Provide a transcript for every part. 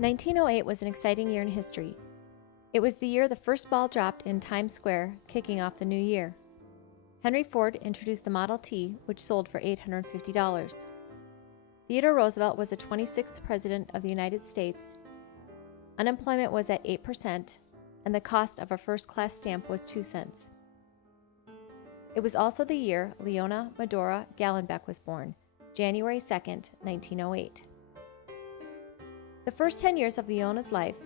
1908 was an exciting year in history. It was the year the first ball dropped in Times Square, kicking off the new year. Henry Ford introduced the Model T, which sold for $850. Theodore Roosevelt was the 26th President of the United States. Unemployment was at 8%, and the cost of a first-class stamp was 2 cents. It was also the year Leona Medora Gallenbeck was born, January 2nd, 1908. The first 10 years of Leona's life,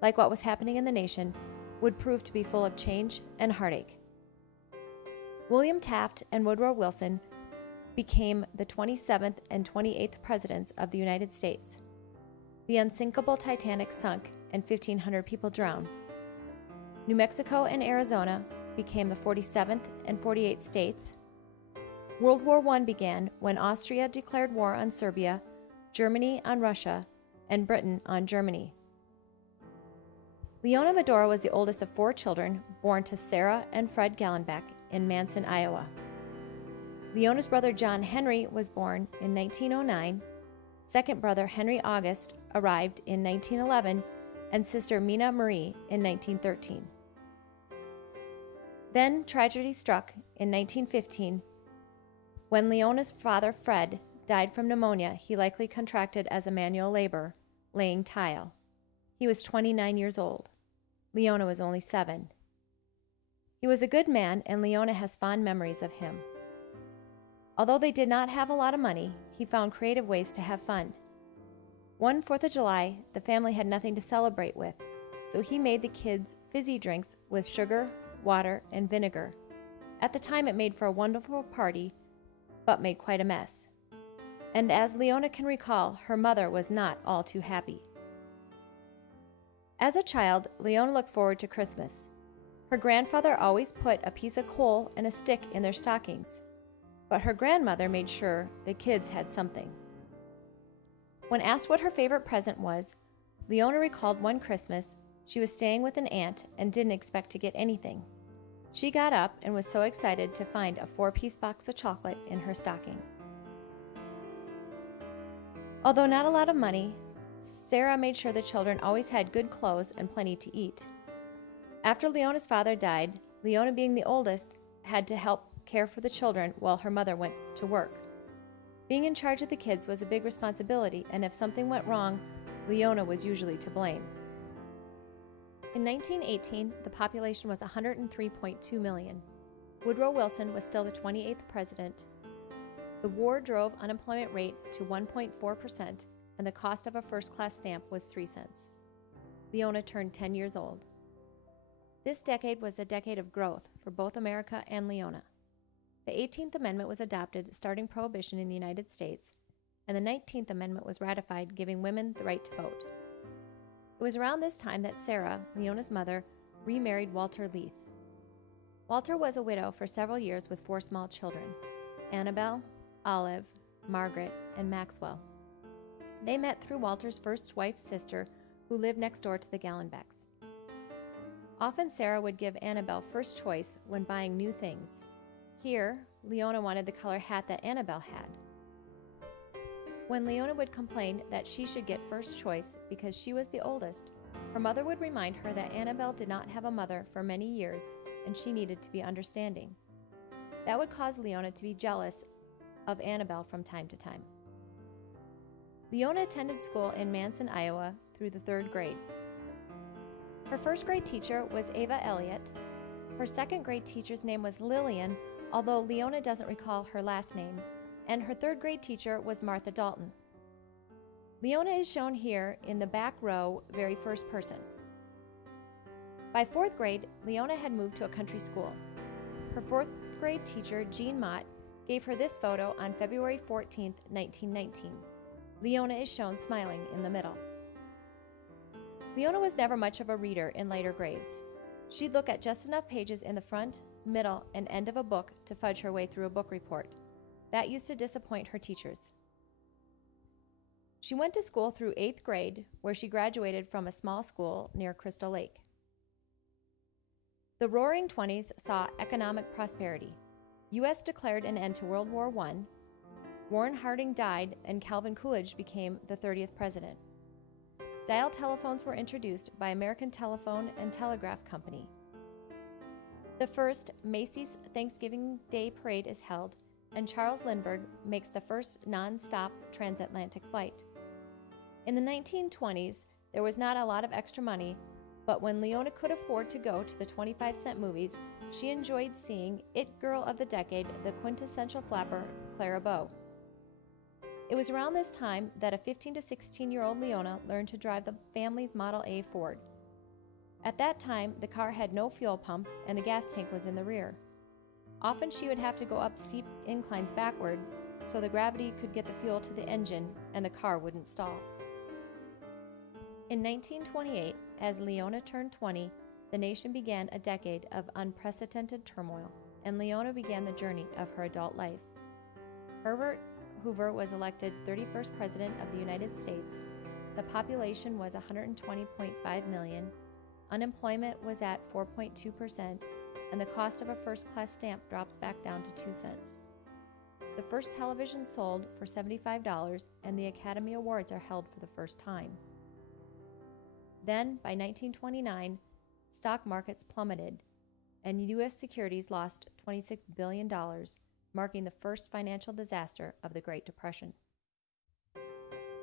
like what was happening in the nation, would prove to be full of change and heartache. William Taft and Woodrow Wilson became the 27th and 28th Presidents of the United States. The unsinkable Titanic sunk and 1,500 people drowned. New Mexico and Arizona became the 47th and 48th states. World War I began when Austria declared war on Serbia, Germany on Russia, and Britain on Germany. Leona Medora was the oldest of 4 children born to Sarah and Fred Gallenbeck in Manson, Iowa. Leona's brother John Henry was born in 1909, second brother Henry August arrived in 1911, and sister Mina Marie in 1913. Then tragedy struck in 1915 when Leona's father Fred died from pneumonia he likely contracted as a manual laborer, laying tile. He was 29 years old. Leona was only 7. He was a good man, and Leona has fond memories of him. Although they did not have a lot of money, he found creative ways to have fun. One 4th of July, the family had nothing to celebrate with, so he made the kids fizzy drinks with sugar, water, and vinegar. At the time, it made for a wonderful party, but made quite a mess. And as Leona can recall, her mother was not all too happy. As a child, Leona looked forward to Christmas. Her grandfather always put a piece of coal and a stick in their stockings, but her grandmother made sure the kids had something. When asked what her favorite present was, Leona recalled one Christmas she was staying with an aunt and didn't expect to get anything. She got up and was so excited to find a 4-piece box of chocolate in her stocking. Although not a lot of money, Sarah made sure the children always had good clothes and plenty to eat. After Leona's father died, Leona, being the oldest, had to help care for the children while her mother went to work. Being in charge of the kids was a big responsibility, and if something went wrong, Leona was usually to blame. In 1918, the population was 103.2 million. Woodrow Wilson was still the 28th president. The war drove unemployment rate to 1.4%, and the cost of a first-class stamp was 3 cents. Leona turned 10 years old. This decade was a decade of growth for both America and Leona. The 18th Amendment was adopted, starting prohibition in the United States, and the 19th Amendment was ratified, giving women the right to vote. It was around this time that Sarah, Leona's mother, remarried Walter Leith. Walter was a widow for several years with 4 small children: Annabelle, Olive, Margaret, and Maxwell. They met through Walter's first wife's sister, who lived next door to the Gallenbecks. Often Sarah would give Annabelle first choice when buying new things. Here, Leona wanted the color hat that Annabelle had. When Leona would complain that she should get first choice because she was the oldest, her mother would remind her that Annabelle did not have a mother for many years and she needed to be understanding. That would cause Leona to be jealous of Annabelle from time to time. Leona attended school in Manson, Iowa through the 3rd grade. Her first grade teacher was Ava Elliott. Her 2nd grade teacher's name was Lillian, although Leona doesn't recall her last name, and her 3rd grade teacher was Martha Dalton. Leona is shown here in the back row, very first person. By 4th grade, Leona had moved to a country school. Her 4th grade teacher, Jean Mott, gave her this photo on February 14, 1919. Leona is shown smiling in the middle. Leona was never much of a reader in later grades. She'd look at just enough pages in the front, middle, and end of a book to fudge her way through a book report. That used to disappoint her teachers. She went to school through 8th grade, where she graduated from a small school near Crystal Lake. The Roaring '20s saw economic prosperity. U.S. declared an end to World War I. Warren Harding died, and Calvin Coolidge became the 30th president. Dial telephones were introduced by American Telephone and Telegraph Company. The first Macy's Thanksgiving Day Parade is held, and Charles Lindbergh makes the first non-stop transatlantic flight. In the 1920s, there was not a lot of extra money, but when Leona could afford to go to the 25-cent movies, she enjoyed seeing It Girl of the Decade, the quintessential flapper, Clara Bow. It was around this time that a 15 to 16-year-old Leona learned to drive the family's Model A Ford. At that time, the car had no fuel pump and the gas tank was in the rear. Often she would have to go up steep inclines backward so the gravity could get the fuel to the engine and the car wouldn't stall. In 1928, as Leona turned 20, the nation began a decade of unprecedented turmoil, and Leona began the journey of her adult life. Herbert Hoover was elected 31st President of the United States. The population was 120.5 million, unemployment was at 4.2%, and the cost of a first-class stamp drops back down to 2 cents. The first television sold for $75, and the Academy Awards are held for the first time. Then, by 1929, stock markets plummeted, and U.S. securities lost $26 billion, marking the first financial disaster of the Great Depression.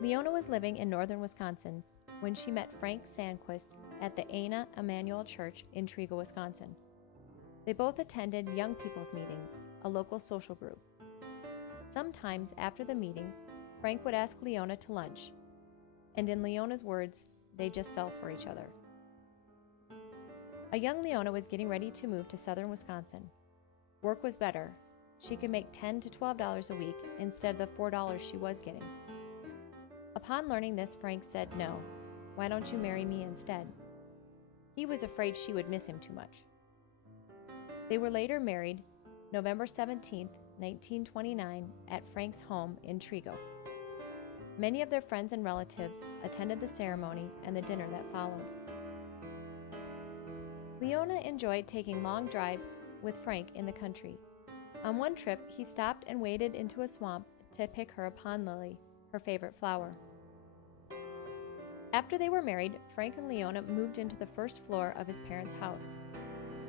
Leona was living in northern Wisconsin when she met Frank Sandquist at the Ana Emanuel Church in Trigo, Wisconsin. They both attended Young People's Meetings, a local social group. Sometimes after the meetings, Frank would ask Leona to lunch, and in Leona's words, they just fell for each other. A young Leona was getting ready to move to southern Wisconsin. Work was better. She could make $10 to $12 a week instead of the $4 she was getting. Upon learning this, Frank said, "No, why don't you marry me instead?" He was afraid she would miss him too much. They were later married November 17, 1929, at Frank's home in Trigo. Many of their friends and relatives attended the ceremony and the dinner that followed. Leona enjoyed taking long drives with Frank in the country. On one trip, he stopped and waded into a swamp to pick her a pond lily, her favorite flower. After they were married, Frank and Leona moved into the first floor of his parents' house.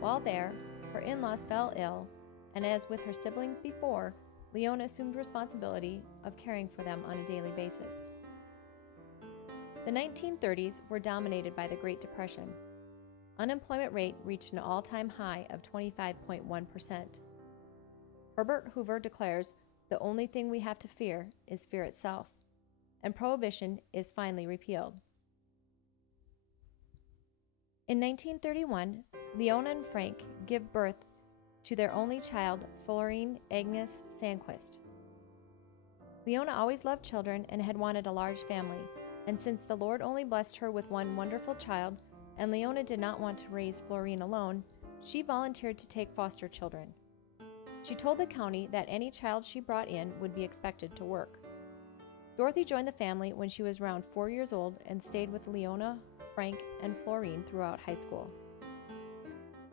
While there, her in-laws fell ill, and as with her siblings before, Leona assumed responsibility of caring for them on a daily basis. The 1930s were dominated by the Great Depression. Unemployment rate reached an all-time high of 25.1%. Herbert Hoover declares, "The only thing we have to fear is fear itself," and Prohibition is finally repealed. In 1931, Leona and Frank give birth to their only child, Florine Agnes Sandquist. Leona always loved children and had wanted a large family, and since the Lord only blessed her with one wonderful child, and Leona did not want to raise Florine alone, she volunteered to take foster children. She told the county that any child she brought in would be expected to work. Dorothy joined the family when she was around 4 years old and stayed with Leona, Frank, and Florine throughout high school.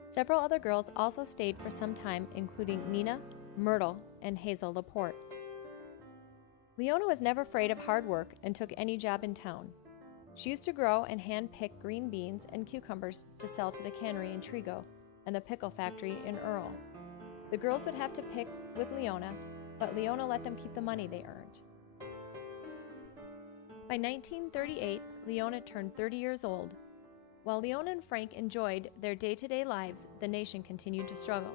Several other girls also stayed for some time, including Nina, Myrtle, and Hazel Laporte. Leona was never afraid of hard work and took any job in town. She used to grow and hand-pick green beans and cucumbers to sell to the cannery in Trigo and the pickle factory in Earl. The girls would have to pick with Leona, but Leona let them keep the money they earned. By 1938, Leona turned 30 years old. While Leona and Frank enjoyed their day-to-day lives, the nation continued to struggle.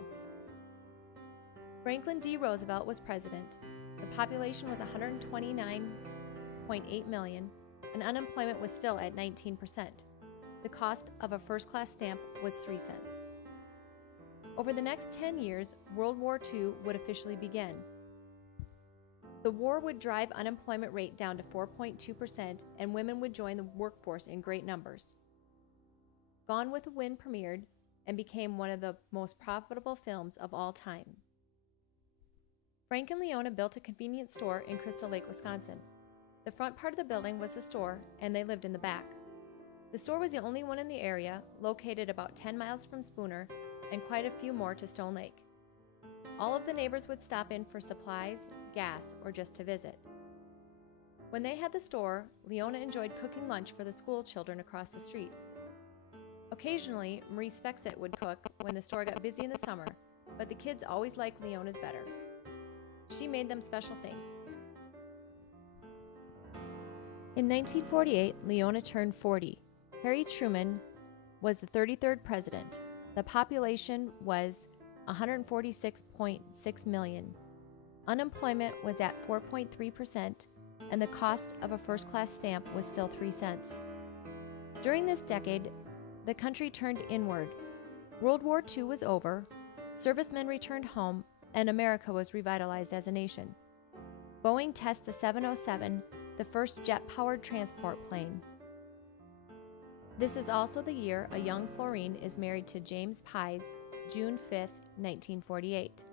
Franklin D. Roosevelt was president. The population was 129.8 million, and unemployment was still at 19%. The cost of a first-class stamp was 3 cents. Over the next 10 years, World War II would officially begin. The war would drive unemployment rate down to 4.2%, and women would join the workforce in great numbers. Gone with the Wind premiered and became one of the most profitable films of all time. Frank and Leona built a convenience store in Crystal Lake, Wisconsin. The front part of the building was the store, and they lived in the back. The store was the only one in the area, located about 10 miles from Spooner, and quite a few more to Stone Lake. All of the neighbors would stop in for supplies, gas, or just to visit. When they had the store, Leona enjoyed cooking lunch for the school children across the street. Occasionally, Marie Spexit would cook when the store got busy in the summer, but the kids always liked Leona's better. She made them special things. In 1948, Leona turned 40. Harry Truman was the 33rd president. The population was 146.6 million. Unemployment was at 4.3%, and the cost of a first-class stamp was still 3 cents. During this decade, the country turned inward. World War II was over, servicemen returned home, and America was revitalized as a nation. Boeing tests the 707, the first jet-powered transport plane. This is also the year a young Florine is married to James Pies, June 5, 1948.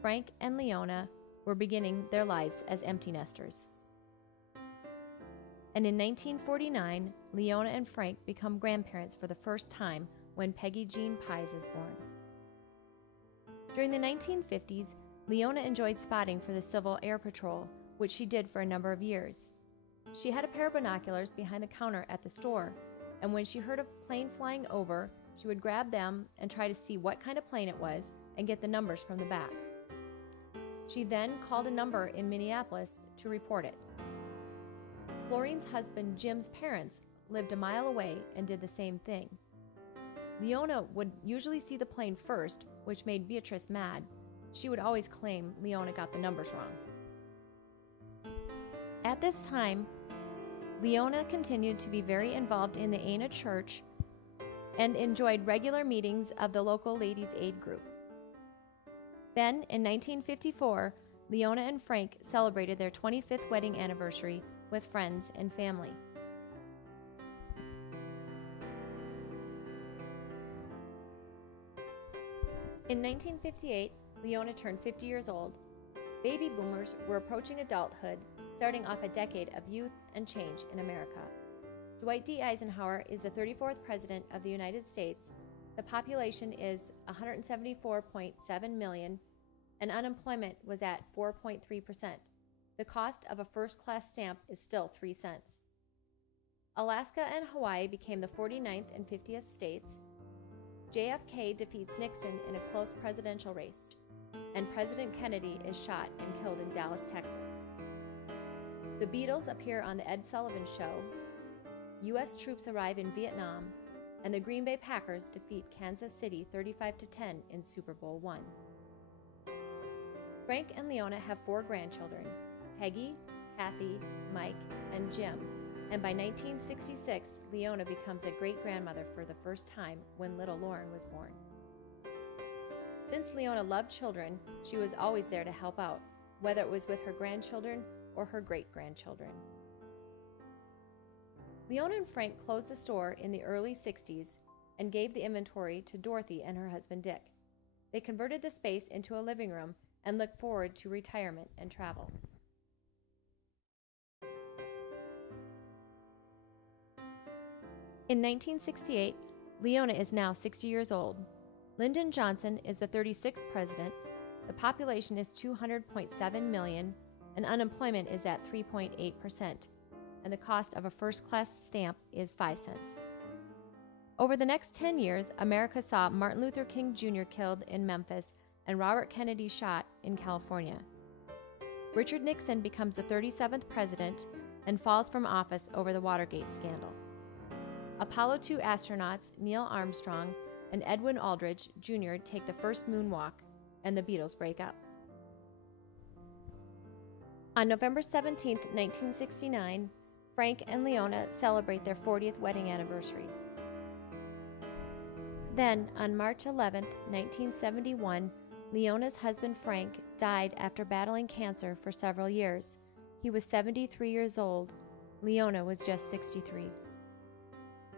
Frank and Leona were beginning their lives as empty nesters. And in 1949, Leona and Frank become grandparents for the first time when Peggy Jean Pies is born. During the 1950s, Leona enjoyed spotting for the Civil Air Patrol, which she did for a number of years. She had a pair of binoculars behind the counter at the store, and when she heard a plane flying over, she would grab them and try to see what kind of plane it was and get the numbers from the back. She then called a number in Minneapolis to report it. Florine's husband Jim's parents lived a mile away and did the same thing. Leona would usually see the plane first, which made Beatrice mad. She would always claim Leona got the numbers wrong. At this time, Leona continued to be very involved in the Ana Church and enjoyed regular meetings of the local Ladies' Aid group. Then, in 1954, Leona and Frank celebrated their 25th wedding anniversary with friends and family. In 1958, Leona turned 50 years old. Baby boomers were approaching adulthood, starting off a decade of youth and change in America. Dwight D. Eisenhower is the 34th President of the United States. The population is 174.7 million, and unemployment was at 4.3%. The cost of a first-class stamp is still 3 cents. Alaska and Hawaii became the 49th and 50th states. JFK defeats Nixon in a close presidential race, and President Kennedy is shot and killed in Dallas, Texas. The Beatles appear on The Ed Sullivan Show. U.S. troops arrive in Vietnam, and the Green Bay Packers defeat Kansas City 35-10 in Super Bowl I. Frank and Leona have 4 grandchildren, Peggy, Kathy, Mike, and Jim, and by 1966, Leona becomes a great-grandmother for the first time when little Lauren was born. Since Leona loved children, she was always there to help out, whether it was with her grandchildren or her great-grandchildren. Leona and Frank closed the store in the early 60s and gave the inventory to Dorothy and her husband Dick. They converted the space into a living room and look forward to retirement and travel. In 1968, Leona is now 60 years old. Lyndon Johnson is the 36th president. The population is 200.7 million, and unemployment is at 3.8%, and the cost of a first-class stamp is 5 cents. Over the next 10 years, America saw Martin Luther King Jr. killed in Memphis and Robert Kennedy shot in California. Richard Nixon becomes the 37th president and falls from office over the Watergate scandal. Apollo 2 astronauts Neil Armstrong and Edwin Aldridge Jr. take the first moonwalk, and the Beatles break up. On November 17, 1969, Frank and Leona celebrate their 40th wedding anniversary. Then, on March 11, 1971, Leona's husband Frank died after battling cancer for several years. He was 73 years old. Leona was just 63.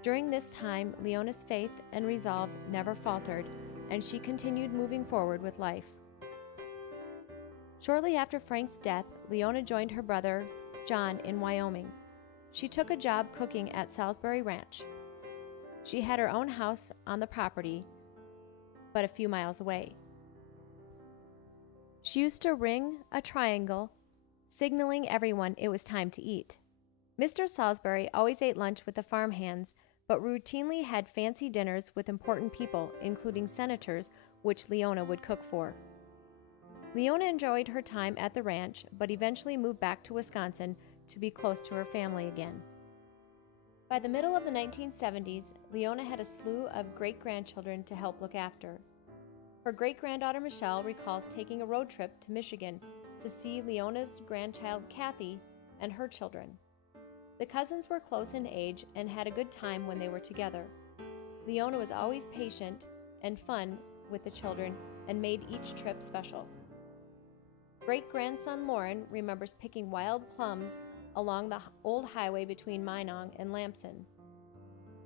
During this time, Leona's faith and resolve never faltered, and she continued moving forward with life. Shortly after Frank's death, Leona joined her brother, John, in Wyoming. She took a job cooking at Salisbury Ranch. She had her own house on the property, but a few miles away. She used to ring a triangle, signaling everyone it was time to eat. Mr. Salisbury always ate lunch with the farm hands, but routinely had fancy dinners with important people, including senators, which Leona would cook for. Leona enjoyed her time at the ranch, but eventually moved back to Wisconsin to be close to her family again. By the middle of the 1970s, Leona had a slew of great-grandchildren to help look after. Her great-granddaughter Michelle recalls taking a road trip to Michigan to see Leona's grandchild Kathy and her children. The cousins were close in age and had a good time when they were together. Leona was always patient and fun with the children and made each trip special. Great-grandson Lauren remembers picking wild plums along the old highway between Minong and Lamson.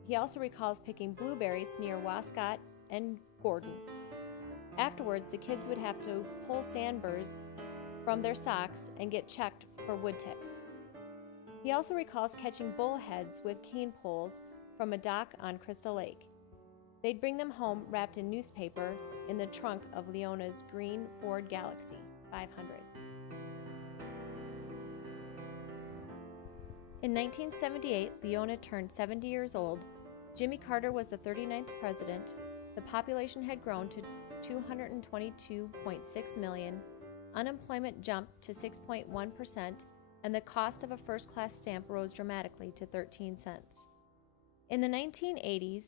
He also recalls picking blueberries near Wascott and Gordon. Afterwards, the kids would have to pull sandburrs from their socks and get checked for wood ticks. He also recalls catching bullheads with cane poles from a dock on Crystal Lake. They'd bring them home wrapped in newspaper in the trunk of Leona's green Ford Galaxy 500. In 1978, Leona turned 70 years old. Jimmy Carter was the 39th president. The population had grown to 222.6 million. Unemployment jumped to 6.1%, and the cost of a first-class stamp rose dramatically to 13 cents. In the 1980s,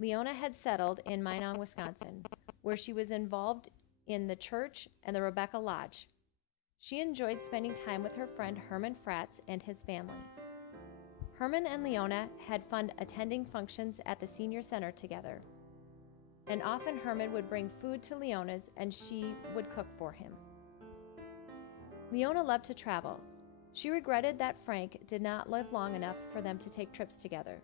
Leona had settled in Minong, Wisconsin, where she was involved in the church and the Rebecca Lodge. She enjoyed spending time with her friend Herman Fratz and his family. Herman and Leona had fun attending functions at the senior center together, and often Herman would bring food to Leona's and she would cook for him. Leona loved to travel. She regretted that Frank did not live long enough for them to take trips together.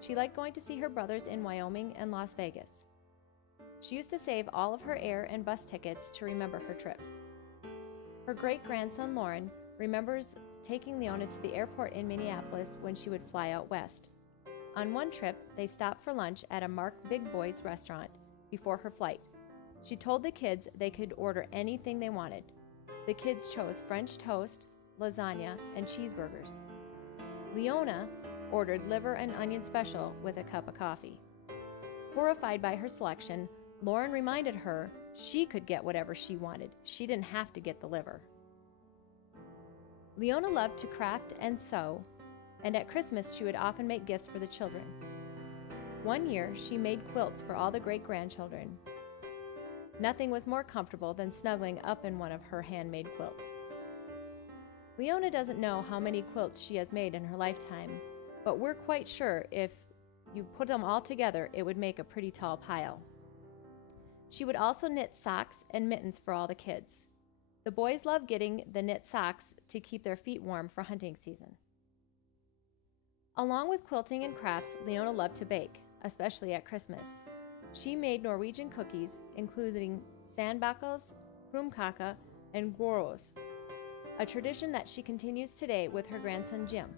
She liked going to see her brothers in Wyoming and Las Vegas. She used to save all of her air and bus tickets to remember her trips. Her great-grandson Lauren remembers taking Leona to the airport in Minneapolis when she would fly out west. On one trip, they stopped for lunch at a Mark Big Boy's restaurant before her flight. She told the kids they could order anything they wanted. The kids chose French toast, lasagna, and cheeseburgers. Leona ordered liver and onion special with a cup of coffee. Horrified by her selection, Lauren reminded her she could get whatever she wanted. She didn't have to get the liver. Leona loved to craft and sew, and at Christmas she would often make gifts for the children. One year, she made quilts for all the great-grandchildren. Nothing was more comfortable than snuggling up in one of her handmade quilts. Leona doesn't know how many quilts she has made in her lifetime, but we're quite sure if you put them all together, it would make a pretty tall pile. She would also knit socks and mittens for all the kids. The boys loved getting the knit socks to keep their feet warm for hunting season. Along with quilting and crafts, Leona loved to bake, especially at Christmas. She made Norwegian cookies, including sandbakkels, krumkake, and gworos, a tradition that she continues today with her grandson Jim.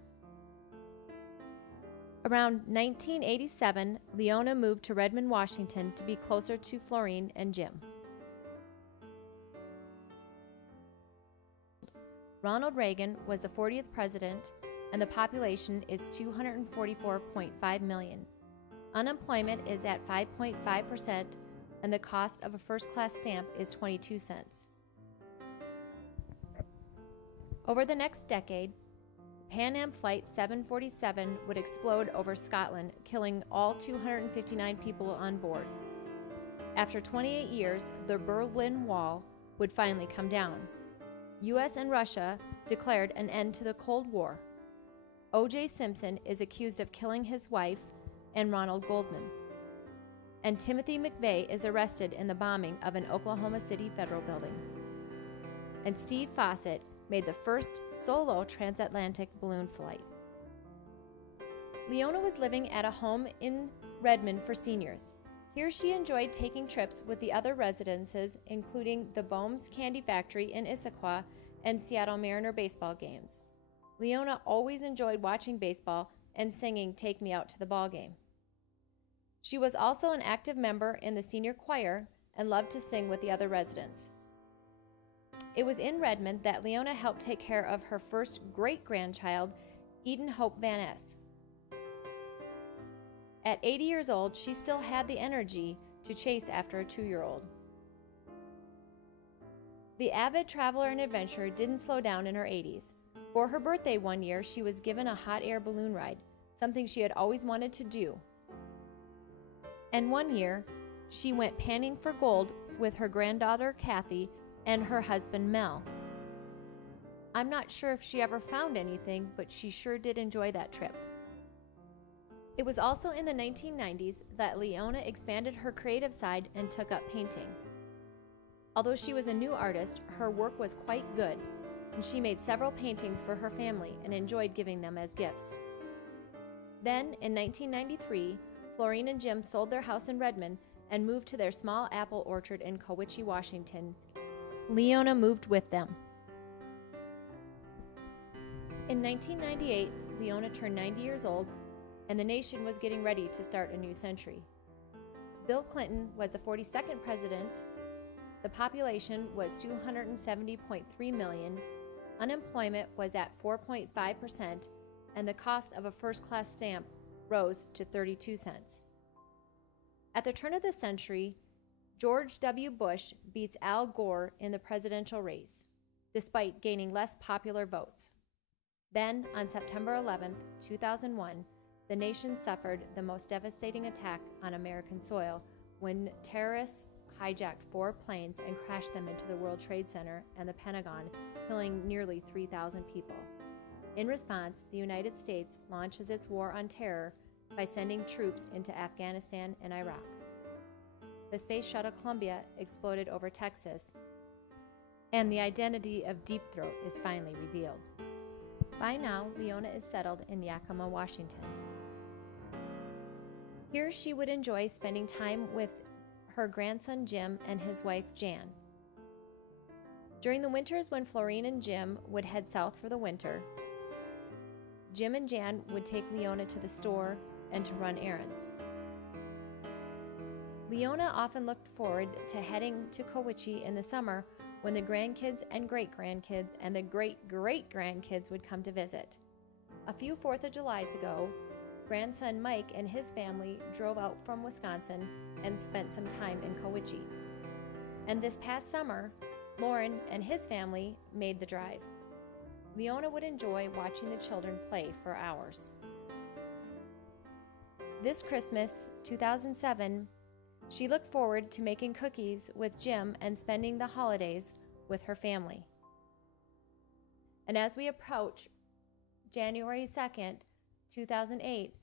Around 1987, Leona moved to Redmond, Washington to be closer to Florine and Jim. Ronald Reagan was the 40th president, and the population is 244.5 million. Unemployment is at 5.5%, and the cost of a first-class stamp is 22 cents. Over the next decade, Pan Am Flight 747 would explode over Scotland, killing all 259 people on board. After 28 years, the Berlin Wall would finally come down. US and Russia declared an end to the Cold War. O.J. Simpson is accused of killing his wife and Ronald Goldman. And Timothy McVeigh is arrested in the bombing of an Oklahoma City federal building. And Steve Fossett made the first solo transatlantic balloon flight. Leona was living at a home in Redmond for seniors. Here she enjoyed taking trips with the other residences, including the Bohm's Candy Factory in Issaquah and Seattle Mariner baseball games. Leona always enjoyed watching baseball and singing "Take Me Out to the Ball Game." She was also an active member in the senior choir and loved to sing with the other residents. It was in Redmond that Leona helped take care of her first great-grandchild, Eden Hope Van Ness. At 80 years old, she still had the energy to chase after a 2-year-old. The avid traveler and adventurer didn't slow down in her 80s. For her birthday one year, she was given a hot air balloon ride, something she had always wanted to do. And one year, she went panning for gold with her granddaughter Kathy and her husband Mel. I'm not sure if she ever found anything, but she sure did enjoy that trip. It was also in the 1990s that Leona expanded her creative side and took up painting. Although she was a new artist, her work was quite good, and she made several paintings for her family and enjoyed giving them as gifts. Then, in 1993, Florine and Jim sold their house in Redmond and moved to their small apple orchard in Cowiche, Washington. Leona moved with them. In 1998, Leona turned 90 years old, and the nation was getting ready to start a new century. Bill Clinton was the 42nd president. The population was 270.3 million. Unemployment was at 4.5%, and the cost of a first-class stamp rose to 32 cents. At the turn of the century, George W. Bush beats Al Gore in the presidential race, despite gaining less popular votes. Then, on September 11, 2001, the nation suffered the most devastating attack on American soil when terrorists hijacked 4 planes and crashed them into the World Trade Center and the Pentagon, killing nearly 3,000 people. In response, the United States launches its war on terror by sending troops into Afghanistan and Iraq. The space shuttle Columbia exploded over Texas, and the identity of Deep Throat is finally revealed. By now, Leona is settled in Yakima, Washington. Here she would enjoy spending time with her grandson Jim and his wife Jan. During the winters when Florine and Jim would head south for the winter, Jim and Jan would take Leona to the store and to run errands. Leona often looked forward to heading to Cowiche in the summer when the grandkids and great-grandkids and the great-great-grandkids would come to visit. A few 4th of Julys ago, grandson Mike and his family drove out from Wisconsin and spent some time in Cowiche. And this past summer, Lauren and his family made the drive. Leona would enjoy watching the children play for hours. This Christmas, 2007, she looked forward to making cookies with Jim and spending the holidays with her family. And as we approach January 2nd, 2008,